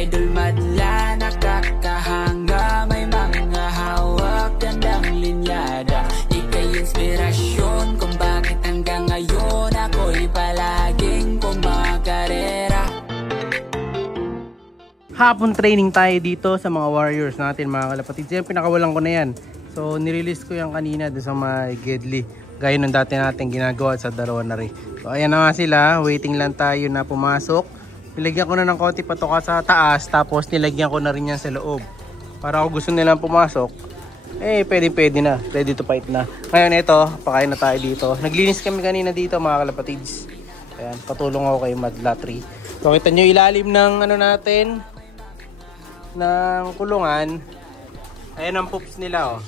idol madla, nakakahanga, may mga hawak, gandang linyada. Ika'y inspirasyon kung bakit hanggang ngayon ako'y palaging kumakarera. Hapon training tayo dito sa mga warriors natin mga kalapatid. Yan, pinakawalan ko na yan. So nirelease ko yan kanina doon sa mga Gedli. Gaya nung dati natin ginagawa sa Daronary. So ayan na nga sila, waiting lang tayo na pumasok. Nilagyan ko na ng konti patoka sa taas, tapos nilagyan ko na rin yan sa loob. Para kung gusto nilang pumasok, eh pwede na, ready to fight na. Ngayon ito, pakain na tayo dito. Naglinis kami kanina dito mga kalapatids. Ayan, patulong ako kay Madla 3. So kita nyo ilalim ng ano natin, ng kulungan. Ayan ang poops nila oh.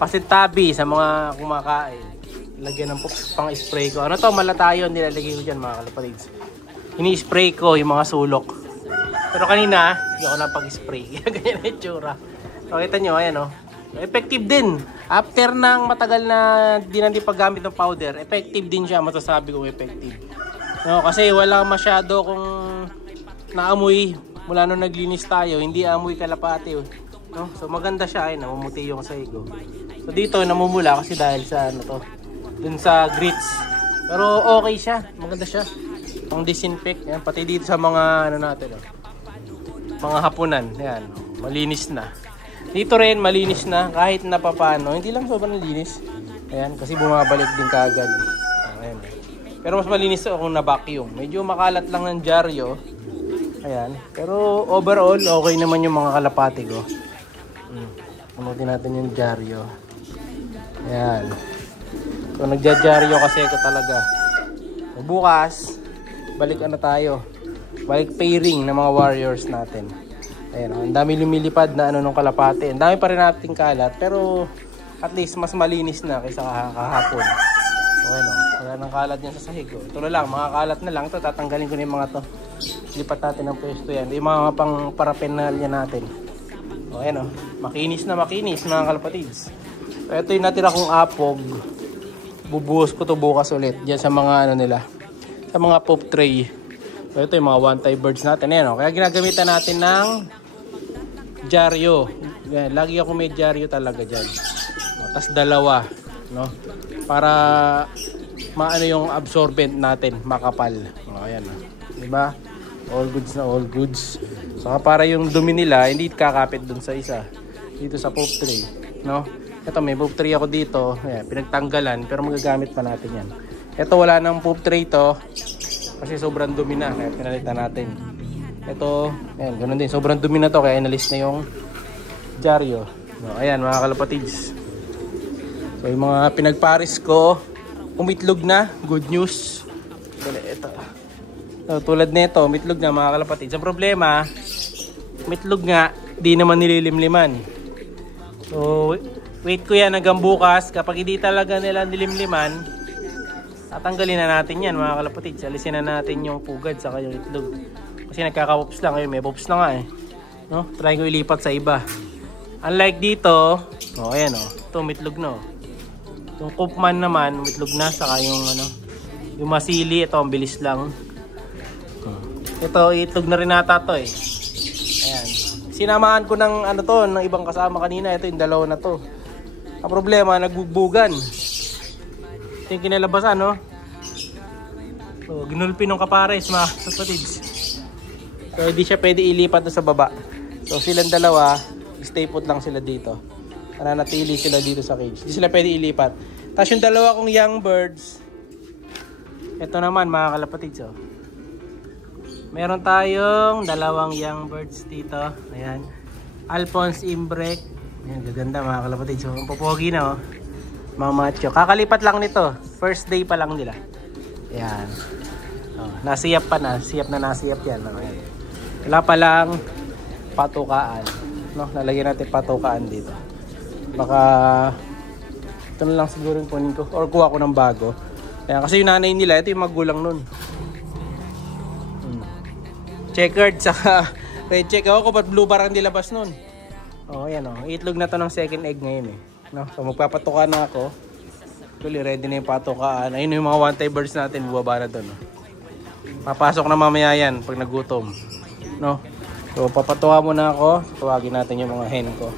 Pasintabi sa mga kumakain. Lagyan ng pang spray ko. Ano to? Malatayon nilalagay ko dyan mga kalapatids. Ini-spray ko yung mga sulok. Pero kanina, hindi ako napag-spray. Ganyan na yung tsura. So, kita nyo, ayan o. Effective din. After ng matagal na di natin paggamit ng powder, effective din siya. Masasabi kong effective. No, kasi wala masyado kung naamoy mula nung naglinis tayo. Hindi amoy kalapati. No? So maganda siya, ay namumuti yung saigo. So dito namumula kasi dahil sa ano to, dun sa grits. Pero okay siya, maganda siya. Pang disinfect, yan pati dito sa mga ano natin, oh. Mga hapunan, yan, malinis na. Dito rin malinis na kahit napapano, hindi lang sobrang linis. Ayan, kasi bumabalik din kaagad. Ayan. Pero mas malinis kung na-vacuum. Medyo makalat lang ng dyaryo. Ayan, pero overall okay naman yung mga kalapati ko. Punutin natin yung dyaryo. Ayan. So nagja-dyaryo kasi ito talaga. So, bukas balik ano tayo, balik pairing ng mga warriors natin. Ayan, ang dami lumilipad na ano nung kalapati. Ang dami pa rin nating kalat, pero at least mas malinis na kaysa kahapon. Okay no, wala nang kalat yan sa sahig. Ito na lang, mga kalat na lang ito. Tatanggalin ko na yung mga to. Lipat natin ng pwesto yan. Yung mga pang paraphernalia natin. O ayan o, makinis na makinis mga kalapatids. So, ito yung natira kong apog. Bubuhos ko to bukas ulit dyan sa mga ano nila, sa mga pop tray. So ito yung mga one-tie birds natin. Ayan o, kaya ginagamitan natin ng dyaryo. Yan, lagi ako may dyaryo talaga dyan. Tapos dalawa, no? Para maano yung absorbent natin, makapal. O ayan o, diba? All goods na all goods. Saka para yung dumi nila hindi kakapit dun sa isa. Dito sa pop tray, no? Ito may pop tray ako dito. Ayan, pinagtanggalan pero magagamit pa natin yan. Ito wala nang pop tray to kasi sobrang dumi na kaya pinalitan natin. Ito, ayan, ganun din. Sobrang dumi na to kaya inalis na yung dyaryo. No, ayan mga kalapatids. So yung mga pinagparis ko umitlog na. Good news. Ito. So, tulad nito, umitlog na mga kalapatids. Ang problema, umitlog nga, di naman nililimliman. So, wait ko yan hanggang bukas. Kapag hindi talaga nila nilimliman, tatanggalin na natin yan mga kalapatids. Alisin na natin yung pugad saka yung itlog. Kasi nagkakapops lang. Ayun, may pops na nga eh. No? Try ko ilipat sa iba. Unlike dito, oh, ayan oh, ito umitlog no. Yung Koopman naman, umitlog na. Saka yung ano, yung masili, ito ang bilis lang. Ito, itlog na rin nata to eh. Ayan. Sinamahan ko ng ano to, ng ibang kasama kanina. Ito yung dalawa na to. Ang problema, nagbugbugan. Ito yung kinalabasan, no? So, ginulpi ng kapares, mga kapatids. So, hindi siya pwede ilipat sa baba. So, silang dalawa, stay put lang sila dito. Nananatili sila dito sa cage. Hindi sila pwede ilipat. Tapos yung dalawa kong young birds, ito naman, mga kalapatids, oh. Meron tayong dalawang young birds dito. Ayan. Alphonse Imbrek. Ayan, gaganda mga kalapatid. So, ang popogi na oh. Mga macho. Kakalipat lang nito. First day pa lang nila. Ayan. Oh, nasiyap pa na. Siyap na nasiyap yan. Ayan. Wala pa lang patukaan. No? Lalagyan natin patukaan dito. Baka ito na lang siguro yung kunin ko. Or kuha ko ng bago. Ayan, kasi yung nanay nila, ito yung magulang nun. Checkered saka red check ako ba't blue parang nilabas nun. Oh, ayan oh. Itlog na to ng second egg ngayon eh. No? So magpapatuka na ako. Actually ready na yung patukaan. Ayun yung mga one-tie birds natin, bubaba na doon. Oh. Papasok na mamaya yan pag nagutom. no? So papatuwa muna ako. Tuwagin natin yung mga hen ko.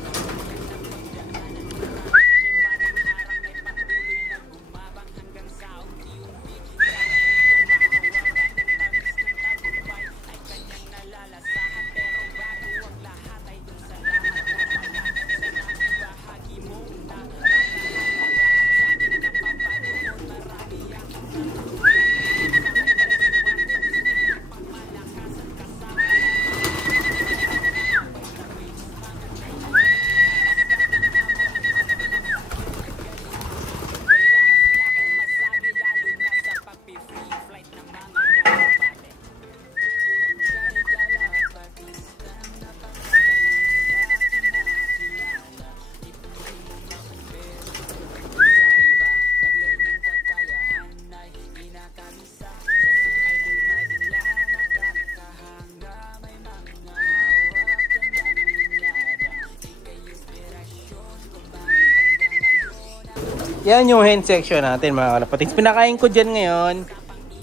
Yan yung hen section natin mga kalapatids. Pinakain ko dyan ngayon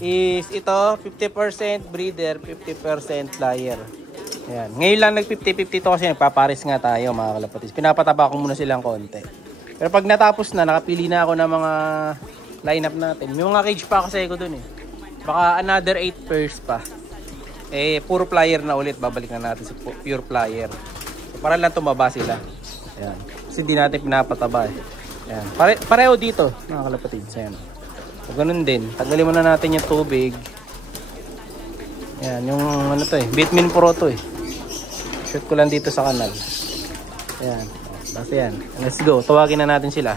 is ito 50% breeder, 50% flyer. Yan. Ngayon lang nag 50-50 to kasi nagpapares nga tayo mga kalapatids. Pinapataba ko muna silang konti. Pero pag natapos na, nakapili na ako ng mga lineup natin. May mga cage pa kasi ko dun eh. Baka another 8 pairs pa. Eh, puro flyer na ulit. Babalik na natin sa pure flyer. So, para lang tumaba sila. Yan. Kasi hindi natin pinapataba eh. Ayan. Pareho dito mga kalapatids. Ayan. So, ganun din. Tagalin muna natin yung tubig. Ayan. Yung ano to eh. Bitmin Pro to eh. Shoot ko lang dito sa kanal. Ayan. Basta yan. Let's go. Tawagin na natin sila.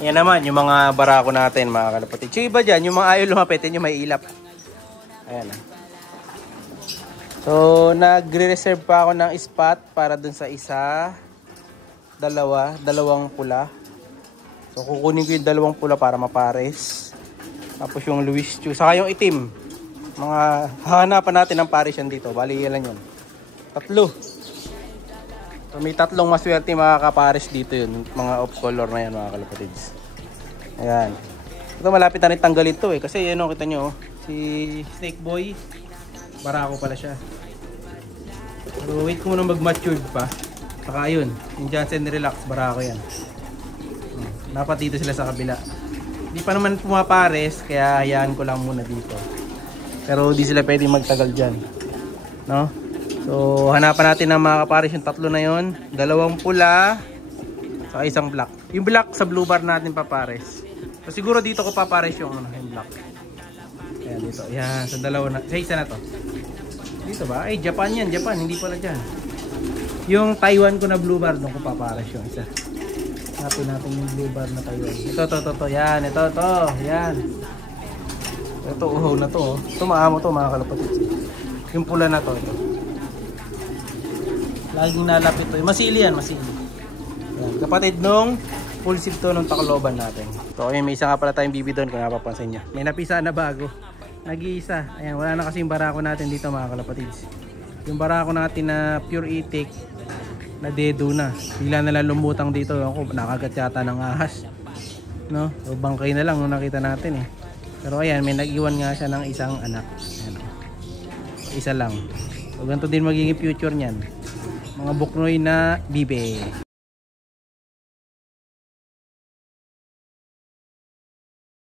Yan naman, yung mga barako natin mga kalapatid. Yung iba dyan, yung mga ayaw lumapitin, yung may ilap. Ayan. So, nagre-reserve pa ako ng spot para dun sa isa, dalawang pula. So, kukunin ko yung dalawang pula para mapares. Tapos yung Louis Chu, saka yung itim. Mga hahanapan natin ng pares yan dito. Bali, yan yun. 3. So, may 3 maswerte makakapares dito yun. Mga off color na yan mga kalapatids. Ayan. Ito malapit na rin tanggalin ito eh. Kasi yun o, kita nyo. Si Snake Boy. Barako pala siya. So wait ko muna mag-matured pa. Saka yun. Yung Johnson Relax. Barako yan. Dapat dito sila sa kabila. Hindi pa naman pumapares. Kaya hayaan ko lang muna dito. Pero di sila pwedeng magtagal dyan. No? So, hanapan natin ng mga kapares yung 3 na yun. 2 pula, saka 1 black. Yung black sa blue bar natin papares. So, siguro dito ko papares yung black. Ayan, dito. Ayan, sa 2 na. Sa isa na to. Dito ba? Ay, Japan yan. Japan, hindi pala dyan. Yung Taiwan ko na blue bar, doon ko papares yung isa. Hanapin natin yung blue bar na Taiwan. Ito. Yan, ito. Yan. Ito, uhaw na to. Ito, maamo to, mga kalapatid. Yung pula na to, ito. Laging nalapit to. Masili yan, masili. Yan. Kapatid nung full seed to nung Tacloban natin. So, ayun, may isa nga pala tayong bibi doon kung napapansin nyo. May napisa na bago. Nag-iisa. Ayan, wala na kasi yung barako natin dito mga kalapatids. Yung barako natin na pure itik na dedo na. Bigla na lang lumutang dito. Ako, nakagat yata ng ahas. No? So, bangkay na lang nung nakita natin eh. Pero ayan, may nag-iwan nga siya ng isang anak. Ayan. Isa lang. So, ganito din magiging future niyan. Mga buknoy na bibe.